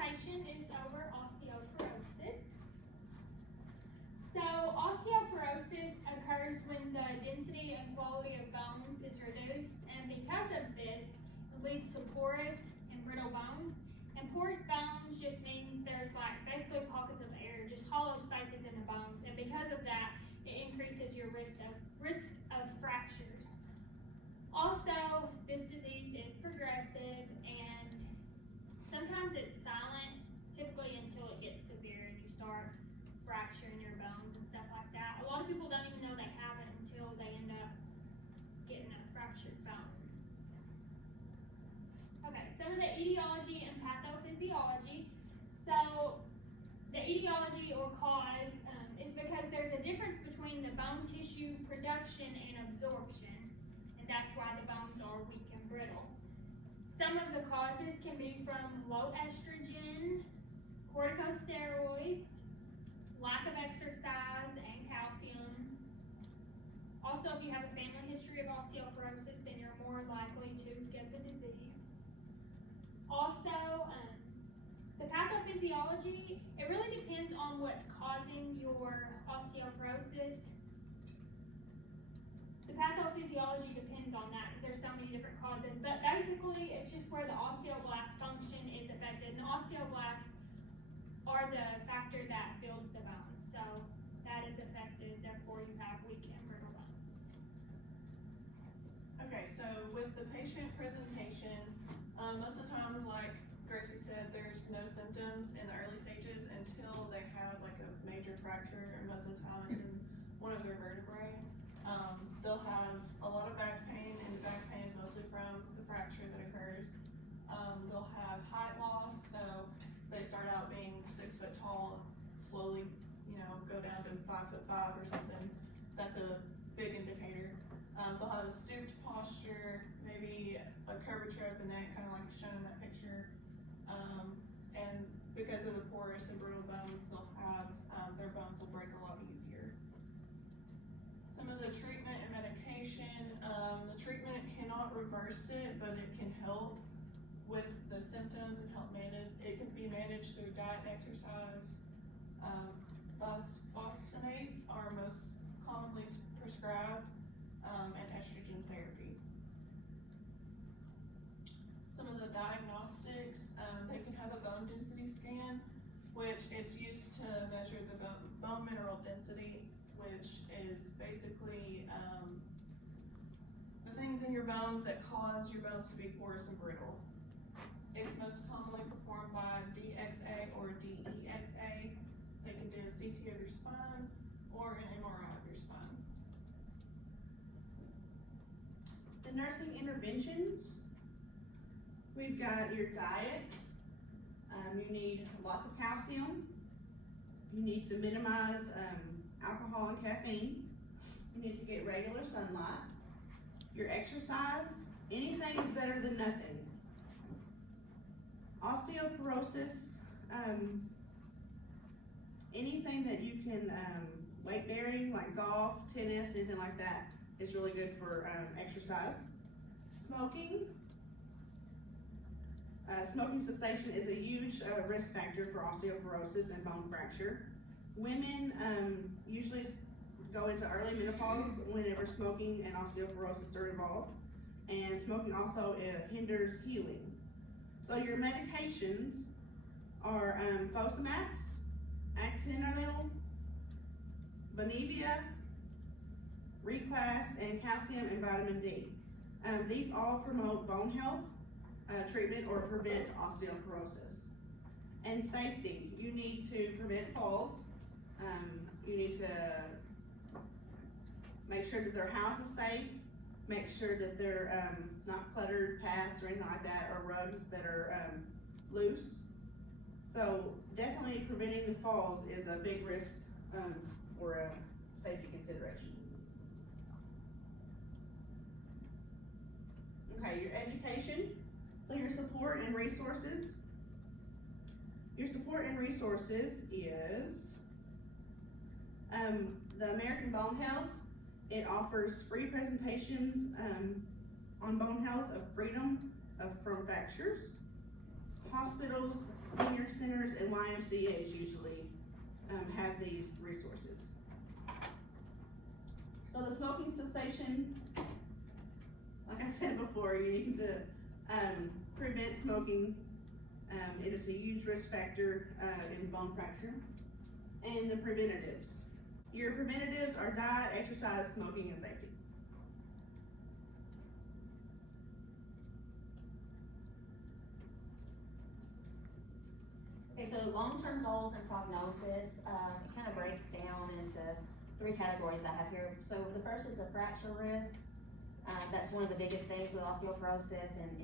presentation is over osteoporosis. So osteoporosis occurs when the density and quality of bones is reduced, and because of this, it leads to porous and brittle bones. And porous bones just means there's like basically pockets of air, just hollow spaces in the bones, and because of that, it increases your risk of fractures. Also, this disease is progressive, and sometimes it's silent, typically until it gets severe and you start fracturing your bones and stuff like that. A lot of people don't even know they have it until they end up getting a fractured bone. Okay, some of the etiology and pathophysiology. So, the etiology or cause is because there's a difference between the bone tissue production and absorption, and that's why the bones are weak and brittle. Some of the causes can be from low estrogen, corticosteroids, lack of exercise, and calcium. Also, if you have a family history of osteoporosis, then you're more likely to get the disease. Also, the pathophysiology, it really depends on what's causing your osteoporosis. The pathophysiology depends on that because there's so many different causes, but basically it's just where the osteoblast function is affected, and the osteoblasts are the factor that builds the bones. So that is affected, therefore you have weak and brittle bones. Okay, so with the patient presentation, most of the times, like Gracie said, there's no symptoms in the early stages until they have like a major fracture, and most of the time it's in one of their vertebrae. They'll have a lot of back pain, and the back pain is mostly from the fracture that occurs. They'll have height loss, so they start out being 6 foot tall, slowly, go down to 5'5" or something. That's a big indicator. They'll have a stooped posture, maybe a curvature of the neck, kind of like shown in that picture. And because of the porous and brittle bones, they'll have, their bones will break a lot easier. Some of the treatment and medication, the treatment cannot reverse it, but it can help with the symptoms and help manage. It can be managed through diet and exercise. Phosphonates are most commonly prescribed, and estrogen therapy. Some of the diagnostics, they can have a bone density scan, which it's used to measure the bone mineral density, which is basically the things in your bones that cause your bones to be porous and brittle. It's most commonly performed by DXA or DEXA. They can do a CT of your spine or an MRI of your spine. The nursing interventions, we've got your diet. You need lots of calcium. You need to minimize alcohol and caffeine. You need to get regular sunlight. Your exercise, anything is better than nothing. Osteoporosis, anything that you can, weight bearing, like golf, tennis, anything like that, is really good for exercise. Smoking. Smoking cessation is a huge risk factor for osteoporosis and bone fracture. Women usually go into early menopause whenever smoking and osteoporosis are involved. And smoking also hinders healing. So your medications are Fosamax, Actinol, Benevia, Reclass, and calcium and vitamin D. These all promote bone health, treatment, or prevent osteoporosis. And safety, you need to prevent falls. You need to make sure that their house is safe, make sure that they're not cluttered paths or anything like that, or rugs that are loose. So definitely preventing the falls is a big risk or a safety consideration. Okay, your education. So your support and resources. Your support and resources is the American Bone Health. It offers free presentations on bone health of freedom from fractures. Hospitals Senior centers and YMCA's usually have these resources. So the smoking cessation, like I said before, you need to prevent smoking. It is a huge risk factor in bone fracture. And the preventatives. Your preventatives are diet, exercise, smoking, and safety. Okay, so long-term goals and prognosis, it kind of breaks down into 3 categories I have here. So the first is the fracture risks. That's one of the biggest things with osteoporosis and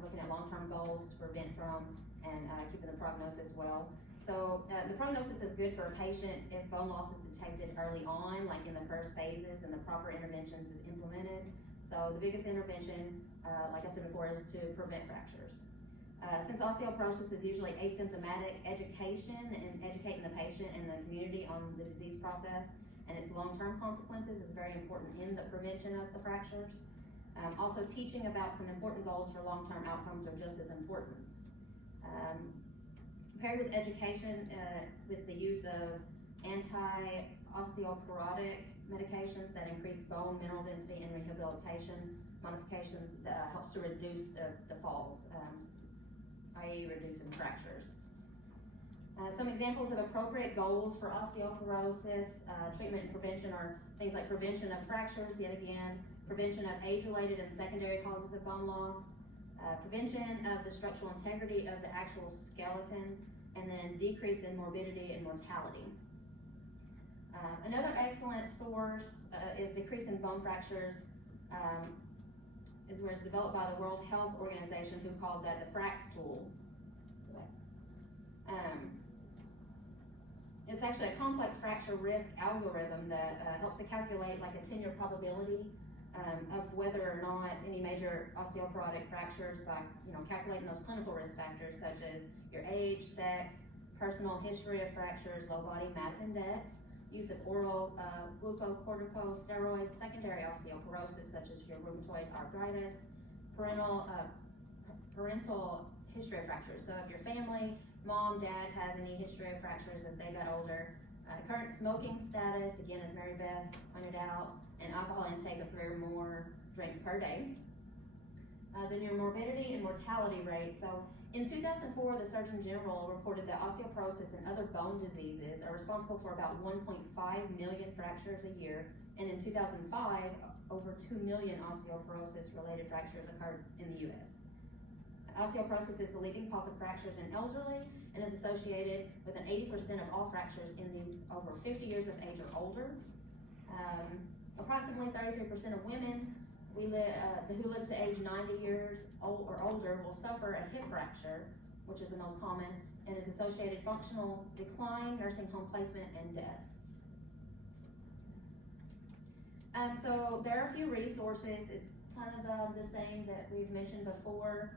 looking at long-term goals to prevent from and keeping the prognosis well. So the prognosis is good for a patient if bone loss is detected early on, like in the first phases, and the proper interventions is implemented. So the biggest intervention, like I said before, is to prevent fractures. Since osteoporosis is usually asymptomatic, education and educating the patient and the community on the disease process and its long-term consequences is very important in the prevention of the fractures. Also, teaching about some important goals for long-term outcomes are just as important. Paired with education, with the use of anti-osteoporotic medications that increase bone mineral density and rehabilitation modifications that helps to reduce the falls, i.e. reducing fractures. Some examples of appropriate goals for osteoporosis, treatment and prevention are things like prevention of fractures, yet again, prevention of age-related and secondary causes of bone loss, prevention of the structural integrity of the actual skeleton, and then decrease in morbidity and mortality. Another excellent source is decrease in bone fractures, is where it's developed by the World Health Organization, who called that the FRAX tool. It's actually a complex fracture risk algorithm that helps to calculate like a 10-year probability of whether or not any major osteoporotic fractures by calculating those clinical risk factors such as your age, sex, personal history of fractures, low body mass index, use of oral glucocorticosteroids, secondary osteoporosis such as your rheumatoid arthritis, parental history of fractures. So if your family, mom, dad has any history of fractures as they got older, current smoking status, again as Mary Beth pointed out, and alcohol intake of 3 or more drinks per day. Then your morbidity and mortality rate. So in 2004, the Surgeon General reported that osteoporosis and other bone diseases are responsible for about 1.5 million fractures a year, and in 2005, over 2 million osteoporosis-related fractures occurred in the U.S. Osteoporosis is the leading cause of fractures in elderly and is associated with an 80% of all fractures in these over 50 years of age or older. Approximately 33% of women who live to age 90 years or older will suffer a hip fracture, which is the most common, and is associated functional decline, nursing home placement, and death. So there are a few resources. It's kind of the same that we've mentioned before.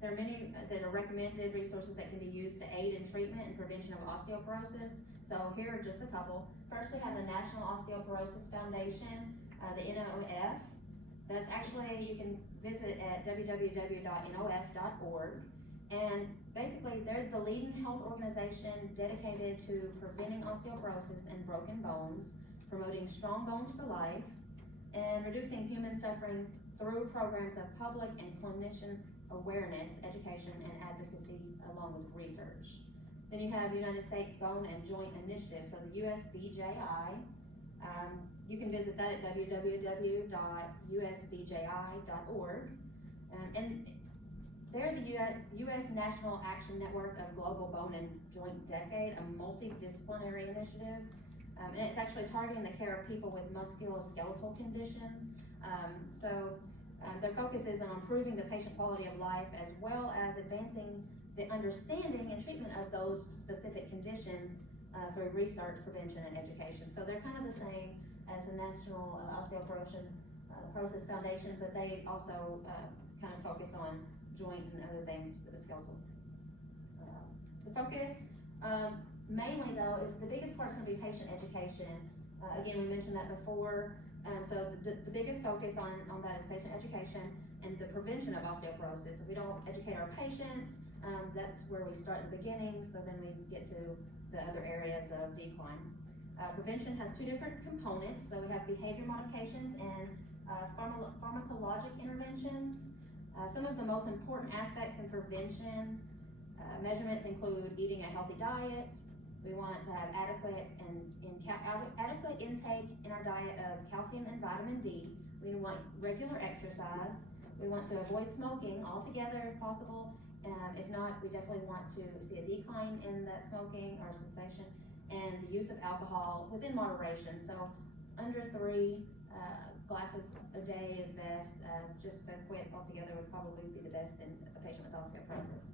There are many that are recommended resources that can be used to aid in treatment and prevention of osteoporosis. So here are just a couple. First, we have the National Osteoporosis Foundation, the NOF. That's actually, you can visit at www.nof.org. And basically, they're the leading health organization dedicated to preventing osteoporosis and broken bones, promoting strong bones for life, and reducing human suffering through programs of public and clinician awareness, education, and advocacy, along with research. Then you have United States Bone and Joint Initiative, so the USBJI. You can visit that at www.usbji.org. And they're the U.S. National Action Network of Global Bone and Joint Decade, a multidisciplinary initiative. And it's actually targeting the care of people with musculoskeletal conditions. Their focus is on improving the patient quality of life as well as advancing the understanding and treatment of those specific conditions through research, prevention, and education. So they're kind of the same as the National Osteoporosis Foundation, but they also kind of focus on joint and other things with the skeletal. The focus mainly though is the biggest part is going to be patient education. Again, we mentioned that before. So the biggest focus on that is patient education and the prevention of osteoporosis. If we don't educate our patients, That's where we start at the beginning, so then we get to the other areas of decline. Prevention has two different components, so we have behavior modifications and pharmacologic interventions. Some of the most important aspects in prevention measurements include eating a healthy diet. We want to have adequate intake in our diet of calcium and vitamin D. We want regular exercise. We want to avoid smoking altogether if possible. If not, we definitely want to see a decline in that smoking or cessation, and the use of alcohol within moderation. So under 3 glasses a day is best. Just to quit altogether would probably be the best in a patient with osteoporosis.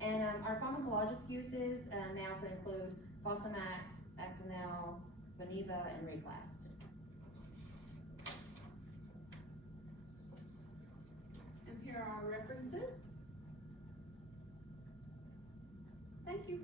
And our pharmacologic uses may also include Fosamax, Actonel, Boniva, and Reclast. And here are our references. Thank you.